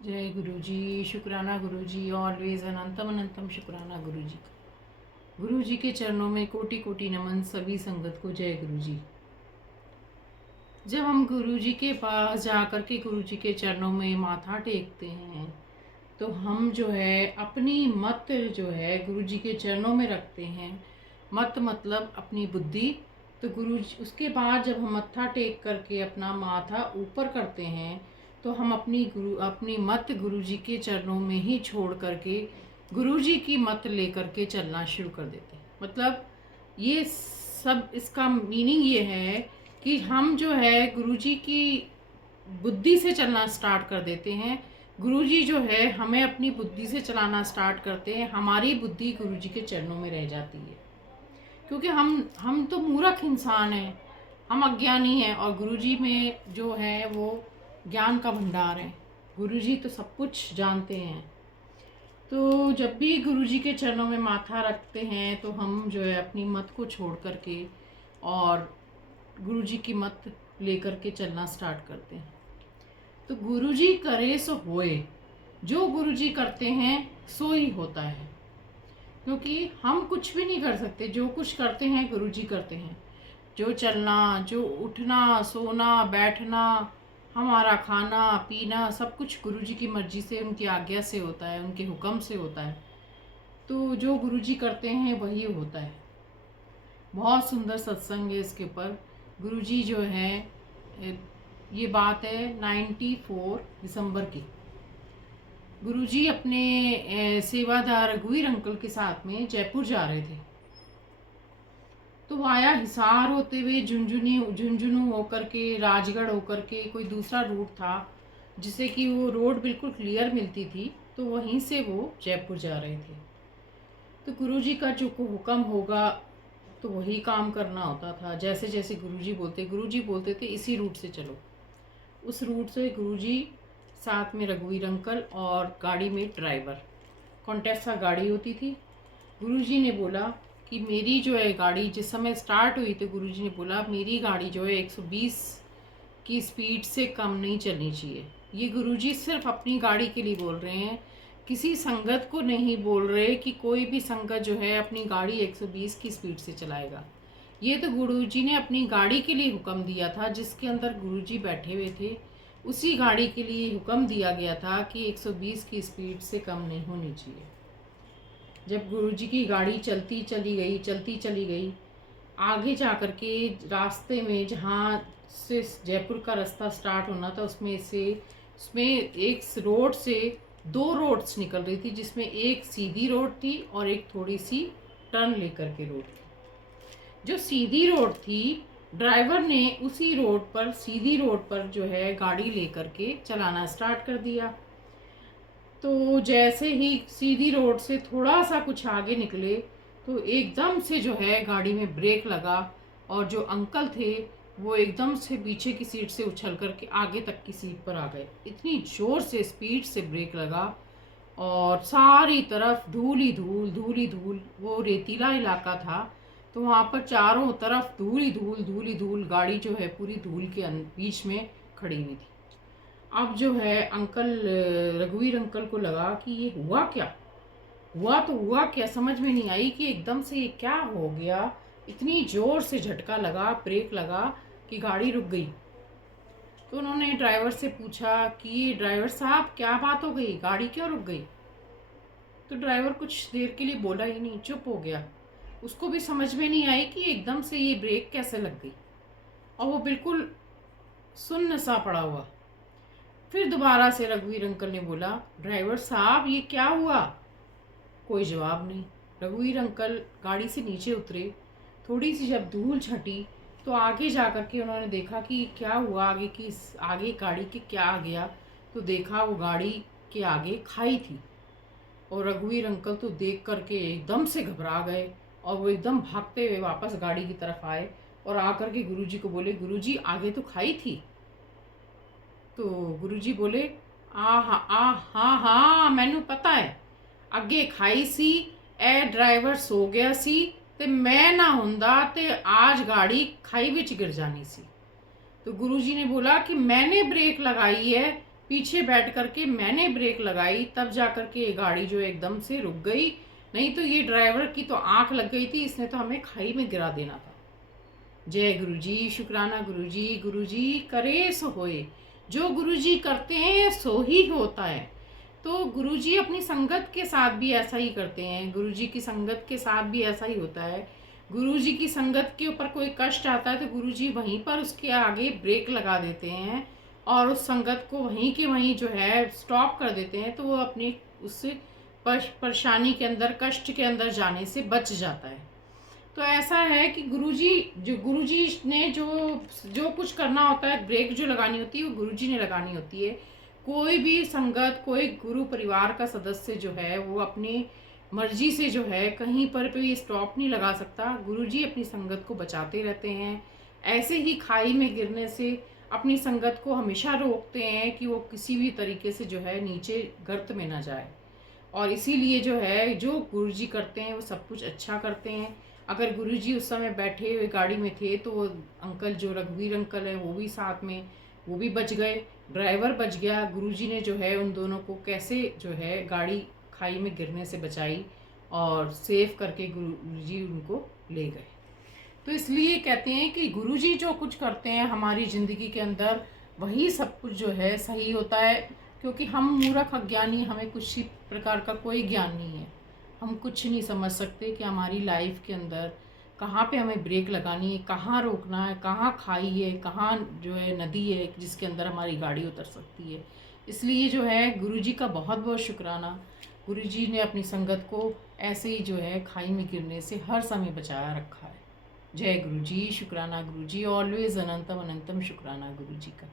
जय गुरु जी। शुक्राना गुरु जी, ऑलवेज अनंतम अनंतम शुक्राना गुरु जी का। गुरु जी के चरणों में कोटि कोटि नमन सभी संगत को। जय गुरु जी। जब हम गुरु जी के पास जाकर के गुरु जी के चरणों में माथा टेकते हैं तो हम जो है अपनी मत जो है गुरु जी के चरणों में रखते हैं। मत मतलब अपनी बुद्धि। तो गुरु जी उसके बाद जब हम मत्था टेक करके अपना माथा ऊपर करते हैं तो हम अपनी मत गुरु जी के चरणों में ही छोड़ करके गुरु जी की मत लेकर के चलना शुरू कर देते हैं। मतलब ये सब इसका मीनिंग ये है कि हम जो है गुरु जी की बुद्धि से चलना स्टार्ट कर देते हैं। गुरुजी जो है हमें अपनी बुद्धि से चलाना स्टार्ट करते हैं। हमारी बुद्धि गुरुजी के चरणों में रह जाती है, क्योंकि हम तो मूर्ख इंसान हैं, हम अज्ञानी हैं, और गुरुजी में जो है वो ज्ञान का भंडार है। गुरुजी तो सब कुछ जानते हैं। तो जब भी गुरुजी के चरणों में माथा रखते हैं तो हम जो है अपनी मत को छोड़ करके और गुरुजी की मत लेकर के चलना स्टार्ट करते हैं। तो गुरुजी करे सो होए, जो गुरुजी करते हैं सो ही होता है, क्योंकि हम कुछ भी नहीं कर सकते। जो कुछ करते हैं गुरुजी करते हैं। जो चलना, जो उठना, सोना, बैठना, हमारा खाना पीना सब कुछ गुरुजी की मर्जी से, उनकी आज्ञा से होता है, उनके हुक्म से होता है। तो जो गुरुजी करते हैं वही होता है। बहुत सुंदर सत्संग है इसके ऊपर। गुरुजी जो है, ये बात है 94 दिसंबर की। गुरुजी अपने सेवादार रघुवीर अंकल के साथ में जयपुर जा रहे थे। तो वाया हिसार होते हुए झुंझुनू होकर के, राजगढ़ होकर के कोई दूसरा रूट था जिससे कि वो रोड बिल्कुल क्लियर मिलती थी। तो वहीं से वो जयपुर जा रहे थे। तो गुरुजी का जो हुक्म होगा तो वही काम करना होता था। जैसे जैसे गुरुजी बोलते थे इसी रूट से चलो। उस रूट से गुरुजी साथ में रघुवीर अंकल और गाड़ी में ड्राइवर, कॉन्टेक्सा गाड़ी होती थी। गुरुजी ने बोला कि मेरी जो है गाड़ी, जिस समय स्टार्ट हुई तो गुरुजी ने बोला मेरी गाड़ी जो है 120 की स्पीड से कम नहीं चलनी चाहिए। ये गुरुजी सिर्फ अपनी गाड़ी के लिए बोल रहे हैं, किसी संगत को नहीं बोल रहे कि कोई भी संगत जो है अपनी गाड़ी 120 की स्पीड से चलाएगा। ये तो गुरुजी ने अपनी गाड़ी के लिए हुक्म दिया था, जिसके अंदर गुरुजी बैठे हुए थे। उसी गाड़ी के लिए हुक्म दिया गया था कि 120 की स्पीड से कम नहीं होनी चाहिए। जब गुरुजी की गाड़ी चलती चली गई, आगे जा कर के रास्ते में जहाँ से जयपुर का रास्ता स्टार्ट होना था उसमें एक रोड से दो रोड्स निकल रही थी, जिसमें एक सीधी रोड थी और एक थोड़ी सी टर्न लेकर के रोड थी। जो सीधी रोड थी, ड्राइवर ने उसी रोड पर, सीधी रोड पर जो है गाड़ी लेकर के चलाना स्टार्ट कर दिया। तो जैसे ही सीधी रोड से थोड़ा सा कुछ आगे निकले तो एकदम से जो है गाड़ी में ब्रेक लगा, और जो अंकल थे वो एकदम से पीछे की सीट से उछल करके आगे तक की सीट पर आ गए। इतनी ज़ोर से स्पीड से ब्रेक लगा और सारी तरफ धूल ही धूल। वो रेतीला इलाका था, तो वहाँ पर चारों तरफ धूल ही धूल। गाड़ी जो है पूरी धूल के बीच में खड़ी हुई थी। अब जो है अंकल, रघुवीर अंकल को लगा कि ये हुआ क्या, समझ में नहीं आई कि एकदम से ये क्या हो गया। इतनी ज़ोर से झटका लगा, ब्रेक लगा कि गाड़ी रुक गई। तो उन्होंने ड्राइवर से पूछा कि ड्राइवर साहब क्या बात हो गई, गाड़ी क्यों रुक गई। तो ड्राइवर कुछ देर के लिए बोला ही नहीं, चुप हो गया। उसको भी समझ में नहीं आई कि एकदम से ये ब्रेक कैसे लग गई, और वो बिल्कुल सुन्न सा पड़ा हुआ। फिर दोबारा से रघुवीर अंकल ने बोला, ड्राइवर साहब ये क्या हुआ। कोई जवाब नहीं। रघुवीर अंकल गाड़ी से नीचे उतरे। थोड़ी सी जब धूल छटी तो आगे जा कर के उन्होंने देखा कि क्या हुआ, आगे गाड़ी के क्या आ गया। तो देखा वो गाड़ी के आगे खाई थी, और रघुवीर अंकल तो देख करके एकदम से घबरा गए, और वो एकदम भागते हुए वापस गाड़ी की तरफ आए और आकर के गुरुजी को बोले, गुरुजी आगे तो खाई थी। तो गुरुजी बोले, हाँ हाँ मैनू पता है, अगे खाई सी, ए ड्राइवर सो गया सी, ते मैं ना हुंदा ते आज गाड़ी खाई विच गिर जानी सी। तो गुरुजी ने बोला कि मैंने ब्रेक लगाई है, पीछे बैठ करके मैंने ब्रेक लगाई, तब जा करके ये गाड़ी जो है एकदम से रुक गई। नहीं तो ये ड्राइवर की तो आंख लग गई थी, इसने तो हमें खाई में गिरा देना था। जय गुरुजी, शुक्राना गुरुजी। गुरुजी करे सो होए, जो गुरुजी करते हैं सो ही होता है। तो गुरुजी अपनी संगत के साथ भी ऐसा ही करते हैं, गुरुजी की संगत के साथ भी ऐसा ही होता है। गुरुजी की संगत के ऊपर कोई कष्ट आता है तो गुरुजी वहीं पर उसके आगे ब्रेक लगा देते हैं और उस संगत को वहीं के वहीं जो है स्टॉप कर देते हैं, तो वो अपनी उस परेशानी के अंदर, कष्ट के अंदर जाने से बच जाता है। तो ऐसा है कि गुरुजी ने जो जो कुछ करना होता है, ब्रेक जो लगानी होती है वो गुरुजी ने लगानी होती है। कोई भी संगत, कोई गुरु परिवार का सदस्य जो है वो अपनी मर्जी से जो है कहीं पर भी स्टॉप नहीं लगा सकता। गुरुजी अपनी संगत को बचाते रहते हैं। ऐसे ही खाई में गिरने से अपनी संगत को हमेशा रोकते हैं कि वो किसी भी तरीके से जो है नीचे गर्त में ना जाए। और इसीलिए जो है जो गुरुजी करते हैं वो सब कुछ अच्छा करते हैं। अगर गुरुजी उस समय बैठे हुए गाड़ी में थे तो वो अंकल जो रघुवीर अंकल है वो भी साथ में, वो भी बच गए, ड्राइवर बच गया। गुरुजी ने जो है उन दोनों को कैसे जो है गाड़ी खाई में गिरने से बचाई और सेव करके गुरुजी उनको ले गए। तो इसलिए कहते हैं कि गुरुजी जो कुछ करते हैं हमारी ज़िंदगी के अंदर वही सब कुछ जो है सही होता है। क्योंकि हम मूर्ख अज्ञानी, हमें कुछ ही प्रकार का कोई ज्ञान नहीं है, हम कुछ नहीं समझ सकते कि हमारी लाइफ के अंदर कहाँ पे हमें ब्रेक लगानी है, कहाँ रोकना है, कहाँ खाई है, कहाँ जो है नदी है जिसके अंदर हमारी गाड़ी उतर सकती है। इसलिए जो है गुरुजी का बहुत बहुत शुक्राना। गुरुजी ने अपनी संगत को ऐसे ही जो है खाई में गिरने से हर समय बचाया रखा है। जय गुरुजी, शुक्राना गुरुजी, ऑलवेज अनंतम अनंतम शुक्राना गुरुजी का।